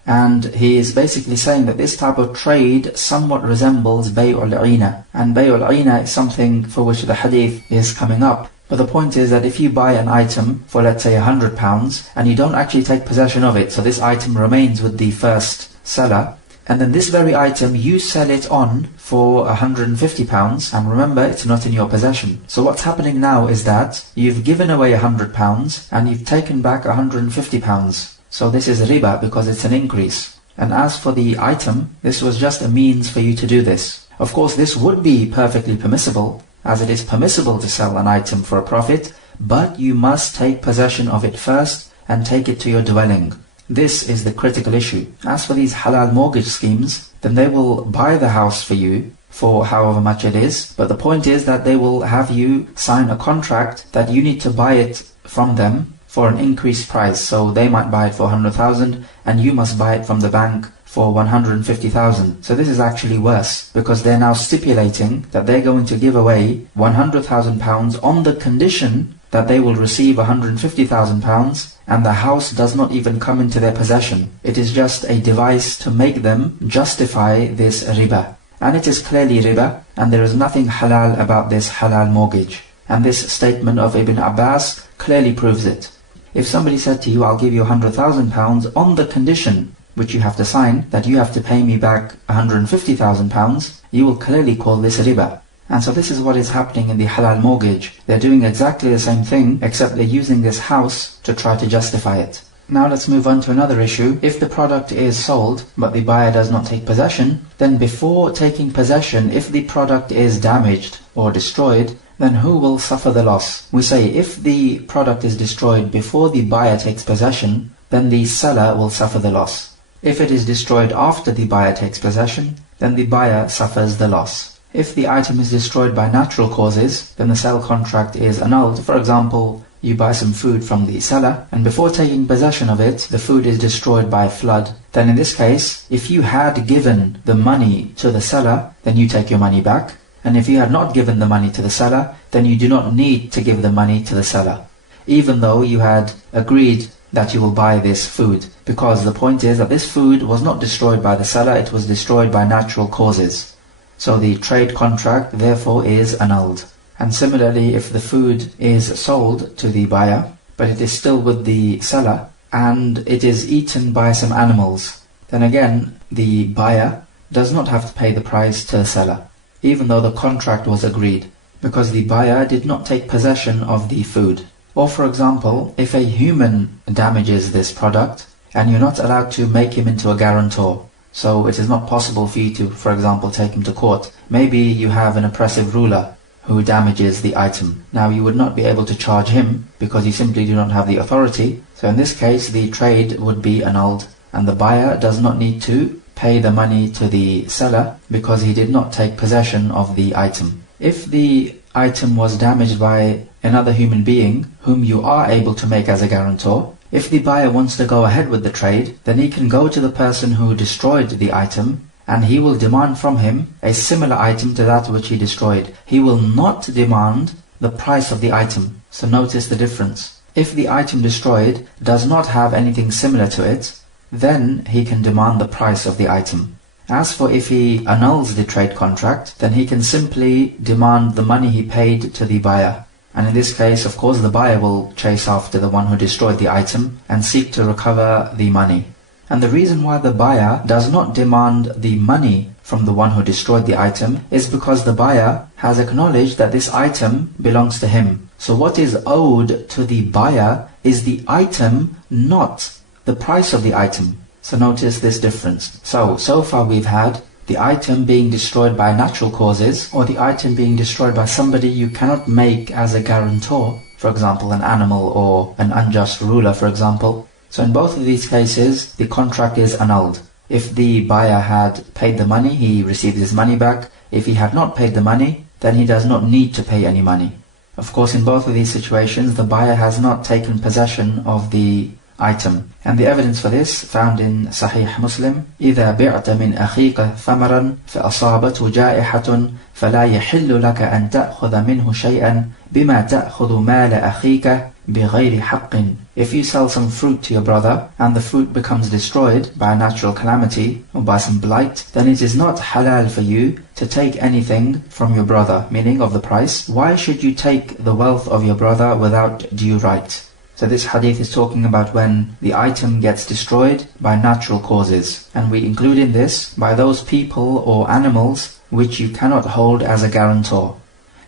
And he is basically saying that this type of trade somewhat resembles Bay'ul Ina. And Bay'ul Ina is something for which the hadith is coming up. But the point is that if you buy an item for, let's say, £100 and you don't actually take possession of it, so this item remains with the first seller, and then this very item you sell it on for £150, and remember, it's not in your possession. So what's happening now is that you've given away £100 and you've taken back £150. So this is riba because it's an increase. And as for the item, this was just a means for you to do this. Of course, this would be perfectly permissible, as it is permissible to sell an item for a profit, but you must take possession of it first and take it to your dwelling. This is the critical issue. As for these halal mortgage schemes, then they will buy the house for you for however much it is. But the point is that they will have you sign a contract that you need to buy it from them for an increased price. So they might buy it for 100,000 and you must buy it from the bank for 150,000. So this is actually worse, because they're now stipulating that they're going to give away 100,000 pounds on the condition that they will receive 150,000 pounds, and the house does not even come into their possession. It is just a device to make them justify this riba. And it is clearly riba, and there is nothing halal about this halal mortgage. And this statement of Ibn Abbas clearly proves it. If somebody said to you, I'll give you 100,000 pounds on the condition, which you have to sign, that you have to pay me back 150,000 pounds, you will clearly call this riba. And so this is what is happening in the halal mortgage. They're doing exactly the same thing, except they're using this house to try to justify it. Now let's move on to another issue. If the product is sold, but the buyer does not take possession, then before taking possession, if the product is damaged or destroyed, then who will suffer the loss? We say if the product is destroyed before the buyer takes possession, then the seller will suffer the loss. If it is destroyed after the buyer takes possession, then the buyer suffers the loss. If the item is destroyed by natural causes, then the sale contract is annulled. For example, you buy some food from the seller, and before taking possession of it, the food is destroyed by a flood. Then in this case, if you had given the money to the seller, then you take your money back. And if you had not given the money to the seller, then you do not need to give the money to the seller, even though you had agreed that you will buy this food, because the point is that this food was not destroyed by the seller, it was destroyed by natural causes. So the trade contract therefore is annulled. And similarly, if the food is sold to the buyer, but it is still with the seller, and it is eaten by some animals, then again the buyer does not have to pay the price to the seller, even though the contract was agreed, because the buyer did not take possession of the food. Or for example, if a human damages this product, and you're not allowed to make him into a guarantor, so it is not possible for you to, for example, take him to court. Maybe you have an oppressive ruler who damages the item. Now you would not be able to charge him because you simply do not have the authority. So in this case the trade would be annulled, and the buyer does not need to pay the money to the seller because he did not take possession of the item. If the item was damaged by another human being whom you are able to make as a guarantor, if the buyer wants to go ahead with the trade, then he can go to the person who destroyed the item and he will demand from him a similar item to that which he destroyed. He will not demand the price of the item. So notice the difference. If the item destroyed does not have anything similar to it, then he can demand the price of the item. As for if he annuls the trade contract, then he can simply demand the money he paid to the buyer. And in this case, of course, the buyer will chase after the one who destroyed the item and seek to recover the money. And the reason why the buyer does not demand the money from the one who destroyed the item is because the buyer has acknowledged that this item belongs to him. So what is owed to the buyer is the item, not the price of the item. So notice this difference. So far we've had the item being destroyed by natural causes, or the item being destroyed by somebody you cannot make as a guarantor, for example an animal or an unjust ruler, for example. So in both of these cases the contract is annulled. If the buyer had paid the money, he received his money back. If he had not paid the money, then he does not need to pay any money. Of course, in both of these situations the buyer has not taken possession of the item. And the evidence for this found in Sahih Muslim: إِذَا بِعْتَ مِنْ أَخِيكَ ثَمَرًا فَأَصَابَتْهُ جَائِحَةٌ فَلَا يَحِلُّ لَكَ أَنْ تَأْخُذَ مِنْهُ شَيْئًا بِمَا تَأْخُذُ مَالَ أَخِيكَ بِغَيْرِ حَقٍّ. If you sell some fruit to your brother and the fruit becomes destroyed by a natural calamity or by some blight, then it is not halal for you to take anything from your brother, meaning of the price. Why should you take the wealth of your brother without due right? So this hadith is talking about when the item gets destroyed by natural causes, and we include in this by those people or animals which you cannot hold as a guarantor.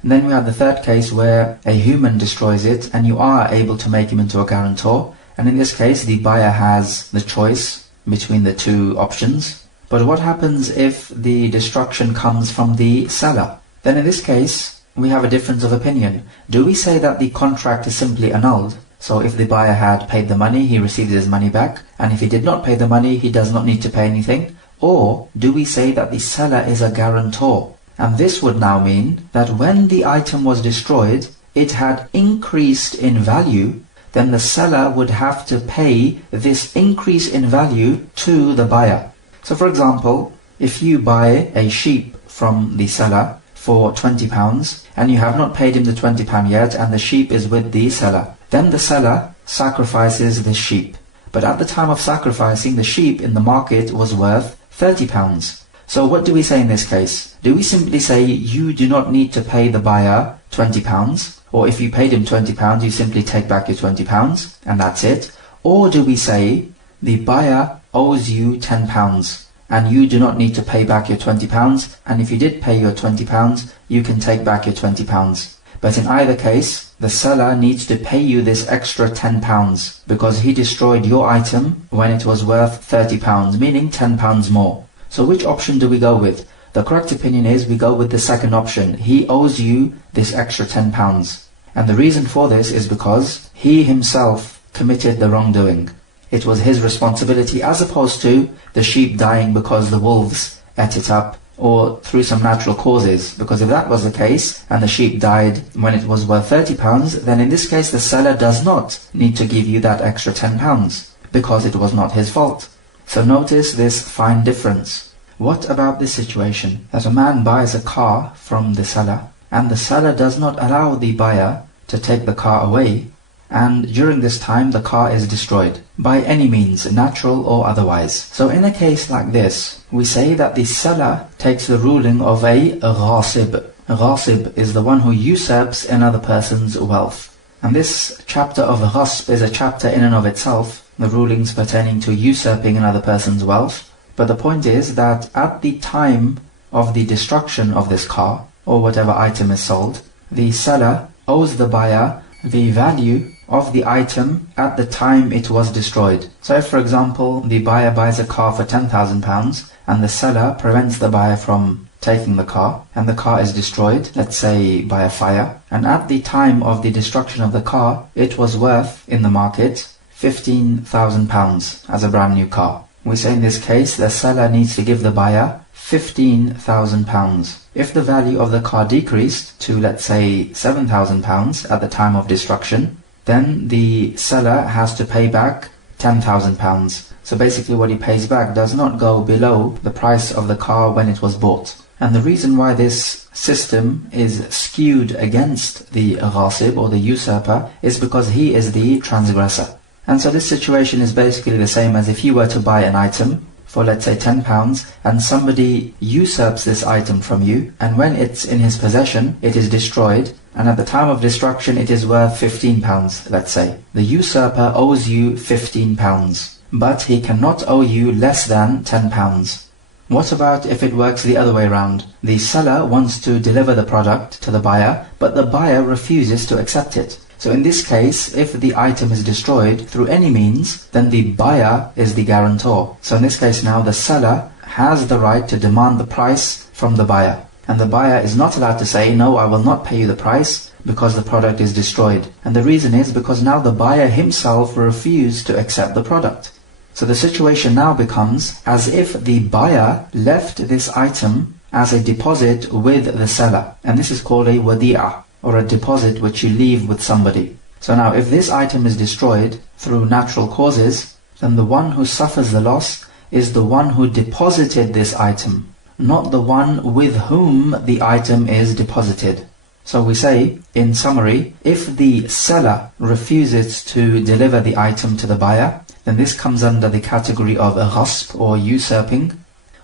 And then we have the third case where a human destroys it and you are able to make him into a guarantor, and in this case the buyer has the choice between the two options. But what happens if the destruction comes from the seller? Then in this case we have a difference of opinion. Do we say that the contract is simply annulled? So if the buyer had paid the money, he received his money back, and if he did not pay the money, he does not need to pay anything? Or do we say that the seller is a guarantor, And this would now mean that when the item was destroyed, it had increased in value, then the seller would have to pay this increase in value to the buyer. So for example, if you buy a sheep from the seller for £20 and you have not paid him the £20 yet and the sheep is with the seller, then the seller sacrifices the sheep. But at the time of sacrificing, the sheep in the market was worth £30. So what do we say in this case? Do we simply say you do not need to pay the buyer £20? Or if you paid him £20, you simply take back your £20 and that's it? Or do we say the buyer owes you £10 and you do not need to pay back your £20, and if you did pay your £20, you can take back your £20. But in either case, the seller needs to pay you this extra £10 because he destroyed your item when it was worth £30, meaning £10 more. So which option do we go with? The correct opinion is we go with the second option. He owes you this extra £10. And the reason for this is because he himself committed the wrongdoing. It was his responsibility, as opposed to the sheep dying because the wolves ate it up or through some natural causes. Because if that was the case and the sheep died when it was worth £30, then in this case the seller does not need to give you that extra £10 because it was not his fault. So notice this fine difference. What about this situation that a man buys a car from the seller and the seller does not allow the buyer to take the car away, and during this time the car is destroyed by any means, natural or otherwise? So in a case like this, we say that the seller takes the ruling of a ghasib. Ghasib is the one who usurps another person's wealth. And this chapter of ghasb is a chapter in and of itself, the rulings pertaining to usurping another person's wealth. But the point is that at the time of the destruction of this car, or whatever item is sold, the seller owes the buyer the value of the item at the time it was destroyed. So if, for example, the buyer buys a car for £10,000 and the seller prevents the buyer from taking the car, and the car is destroyed, let's say by a fire, and at the time of the destruction of the car, it was worth in the market £15,000 as a brand new car. We say in this case the seller needs to give the buyer £15,000. If the value of the car decreased to, let's say, £7,000 at the time of destruction, then the seller has to pay back £10,000. So basically what he pays back does not go below the price of the car when it was bought. And the reason why this system is skewed against the ghasib or the usurper is because he is the transgressor. And so this situation is basically the same as if you were to buy an item for, let's say, £10 and somebody usurps this item from you, and when it's in his possession it is destroyed, and at the time of destruction it is worth £15, let's say. The usurper owes you £15, but he cannot owe you less than £10. What about if it works the other way around? The seller wants to deliver the product to the buyer, but the buyer refuses to accept it. So in this case, if the item is destroyed through any means, then the buyer is the guarantor. So in this case now, the seller has the right to demand the price from the buyer. And the buyer is not allowed to say, no, I will not pay you the price because the product is destroyed. And the reason is because now the buyer himself refused to accept the product. So the situation now becomes as if the buyer left this item as a deposit with the seller. And this is called a wadi'ah, or a deposit which you leave with somebody. So now if this item is destroyed through natural causes, then the one who suffers the loss is the one who deposited this item, not the one with whom the item is deposited. So we say, in summary, if the seller refuses to deliver the item to the buyer, then this comes under the category of ghasb or usurping.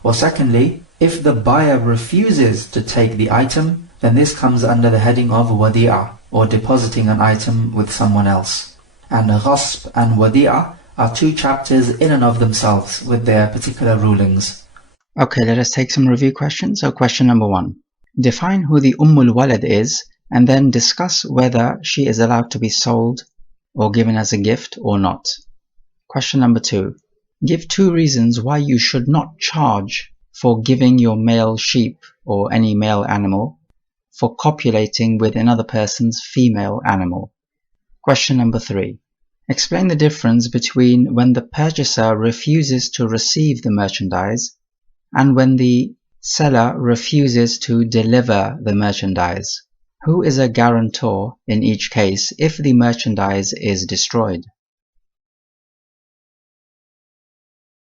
Or secondly, if the buyer refuses to take the item, then this comes under the heading of wadi'ah, or depositing an item with someone else. And ghasb and wadi'ah are two chapters in and of themselves with their particular rulings. Okay, let us take some review questions. So question number 1. Define who the Umm Wallet is, and then discuss whether she is allowed to be sold or given as a gift or not. Question number 2. Give 2 reasons why you should not charge for giving your male sheep or any male animal for copulating with another person's female animal. Question number 3. Explain the difference between when the purchaser refuses to receive the merchandise and when the seller refuses to deliver the merchandise. Who is a guarantor in each case if the merchandise is destroyed?